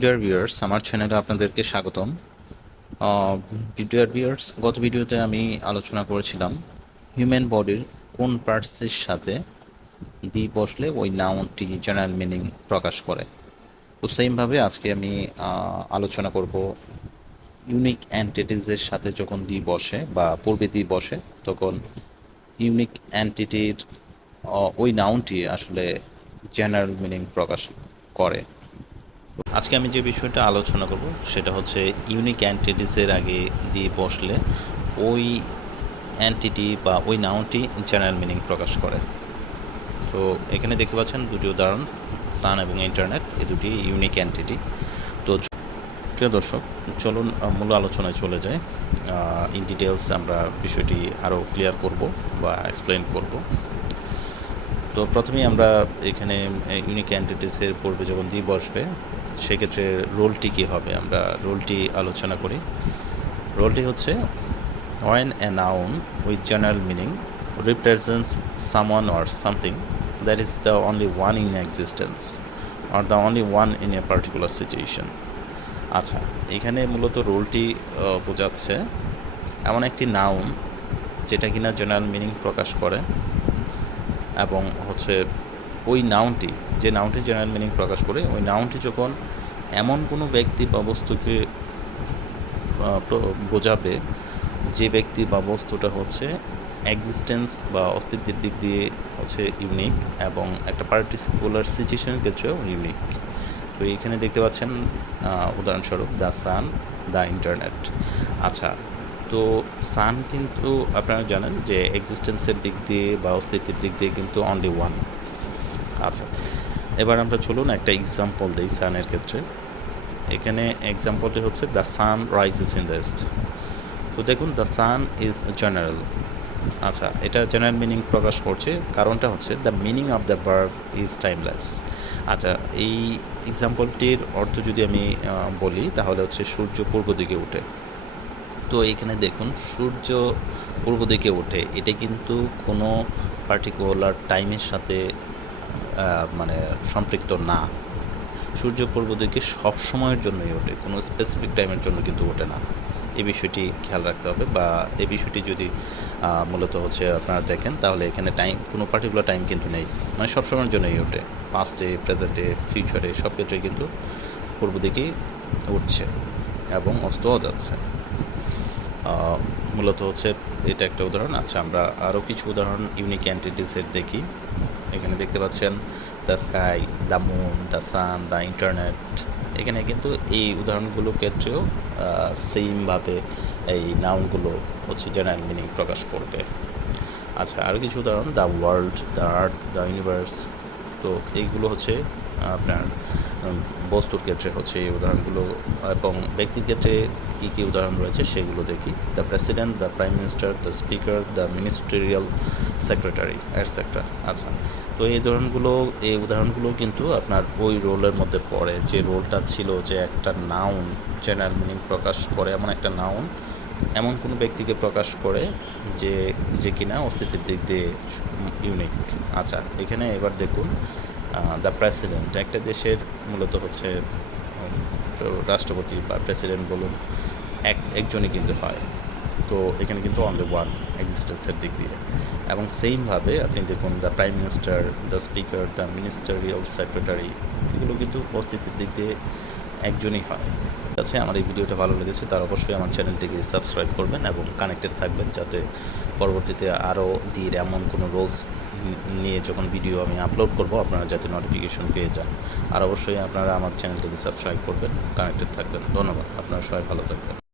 Dear viewers, আমার চ্যানেলে আপনাদেরকে স্বাগতম। ডিয়ার ভিউয়ার্স, গত ভিডিওতে আমি আলোচনা করেছিলাম হিউম্যান বডির কোন পার্টসের সাথে দি বসলে ওই নাউনটি জেনারেল মিনিং প্রকাশ করে। তো সেমভাবে আজকে আমি আলোচনা করব ইউনিক অ্যান্টিটিজের সাথে যখন দি বসে বা পূর্বে দি বসে, তখন ইউনিক অ্যান্টিটির ওই নাউনটি আসলে জেনারেল মিনিং প্রকাশ করে। আজকে আমি যে বিষয়টা আলোচনা করব সেটা হচ্ছে ইউনিক অ্যান্টিটিসের আগে দিয়ে বসলে ওই অ্যান্টিটি বা ওই নাউনটি জেনারেল মিনিং প্রকাশ করে। তো এখানে দেখতে পাচ্ছেন দুটি উদাহরণ, সান এবং ইন্টারনেট, এই দুটি ইউনিক অ্যান্টিটি। তো প্রিয় দর্শক, চলুন মূল আলোচনায় চলে যাই। ইন ডিটেলস আমরা বিষয়টি আরও ক্লিয়ার করব বা এক্সপ্লেন করব। তো প্রথমেই আমরা এখানে ইউনিক অ্যান্টিটিসের পূর্বে যখন দিয়ে বসবে সেক্ষেত্রে রোলটি কী হবে, আমরা রোলটি আলোচনা করি। রোলটি হচ্ছে when a noun with general meaning represents someone or something that is the only one in existence or the only one in a particular situation. আচ্ছা, এখানে মূলত রোলটি বোঝাচ্ছে এমন একটি নাউন যেটা কিনা জেনারেল মিনিং প্রকাশ করে এবং হচ্ছে ওই নাউনটি, যে নাউনটি জেনারেল মিনিং প্রকাশ করে, ওই নাউনটি যখন এমন কোনো ব্যক্তি বা বস্তুকে বোঝাবে যে ব্যক্তি বা বস্তুটা হচ্ছে এক্সিস্টেন্স বা অস্তিত্বের দিক দিয়ে হচ্ছে ইউনিক এবং একটা পার্টিকুলার সিচুয়েশনের ক্ষেত্রেও ইউনিক। তো এখানে দেখতে পাচ্ছেন উদাহরণস্বরূপ দ্য সান, দ্য ইন্টারনেট। আচ্ছা, তো সান কিন্তু আপনারা জানেন যে এক্সিস্টেন্সের দিক দিয়ে বা অস্তিত্বের দিক দিয়ে কিন্তু অনলি ওয়ান। আচ্ছা, এবার আমরা চলুন একটা এক্সাম্পল দিই সানের ক্ষেত্রে। এখানে এক্সাম্পলটি হচ্ছে the sun rises in the east. তো দেখুন, দ্য সান ইজ জেনারেল। আচ্ছা, এটা জেনারেল মিনিং প্রকাশ করছে, কারণটা হচ্ছে the meaning of the verb is timeless. আচ্ছা, এই এক্সাম্পলটির অর্থ যদি আমি বলি তাহলে হচ্ছে সূর্য পূর্ব দিকে ওঠে। তো এখানে দেখুন, সূর্য পূর্ব দিকে ওঠে, এটা কিন্তু কোনো পার্টিকুলার টাইমের সাথে মানে সম্পৃক্ত না। সূর্য পূর্ব দিকে সব সময়ের জন্যই ওঠে, কোনো স্পেসিফিক টাইমের জন্য কিন্তু ওঠে না। এই বিষয়টি খেয়াল রাখতে হবে, বা এই বিষয়টি যদি মূলত হচ্ছে আপনারা দেখেন তাহলে এখানে টাইম, কোনো পার্টিকুলার টাইম কিন্তু নেই, মানে সবসময়ের জন্যই ওঠে। পাস্টে, প্রেজেন্টে, ফিউচারে সব ক্ষেত্রেই কিন্তু পূর্ব দিকেই উঠছে এবং অস্তও যাচ্ছে। মূলত হচ্ছে এটা একটা উদাহরণ। আচ্ছা, আমরা আরও কিছু উদাহরণ ইউনিক অ্যান্টিটিসের দেখি। এখানে দেখতে পাচ্ছেন the sky, the moon, the sun, the internet. এখানে কিন্তু এই উদাহরণগুলোর ক্ষেত্রেও সেমভাবে এই নাউনগুলো হচ্ছে জেনারেল মিনিং প্রকাশ করবে। আচ্ছা, আরও কিছু উদাহরণ, the world, the earth, the universe. তো এইগুলো হচ্ছে আপনার বস্তুর ক্ষেত্রে হচ্ছে এই উদাহরণগুলো, এবং ব্যক্তির ক্ষেত্রে কী কী উদাহরণ রয়েছে সেগুলো দেখি। The president, the prime minister, the speaker, the ministerial secretary, etcetera. আচ্ছা, তো এই উদাহরণগুলো কিন্তু আপনার ওই রোলের মধ্যে পড়ে, যে রোলটা ছিল যে একটা নাউন জেনারেল মিনিং প্রকাশ করে, এমন একটা নাউন এমন কোনো ব্যক্তিকে প্রকাশ করে যে কিনা অস্তিত্বের দিক দিয়ে ইউনিক। আচ্ছা, এখানে এবার দেখুন, দ্য প্রেসিডেন্ট একটা দেশের মূলত হচ্ছে রাষ্ট্রপতি বা প্রেসিডেন্ট বলুন, একজনই কিন্তু হয়। তো এখানে কিন্তু অনলি ওয়ান এক্সিস্টেন্সের দিক দিয়ে। এবং সেইমভাবে আপনি দেখুন, the prime minister, the speaker, the ministerial secretary, এগুলো কিন্তু অস্তিত্বের দিক দিয়ে একজনই হয়। আছে, আমার এই ভিডিওটা ভালো লেগেছে তার অবশ্যই আমার চ্যানেলটিকে সাবস্ক্রাইব করবেন এবং কানেক্টেড থাকবেন, যাতে পরবর্তীতে আরও এমন কোনো রোলস নিয়ে যখন ভিডিও আমি আপলোড করব আপনারা যাতে নোটিফিকেশন পেয়ে যান। আর অবশ্যই আপনারা আমার চ্যানেলটিকে সাবস্ক্রাইব করবেন, কানেক্টেড থাকবেন। ধন্যবাদ, আপনারা সবাই ভালো থাকবেন।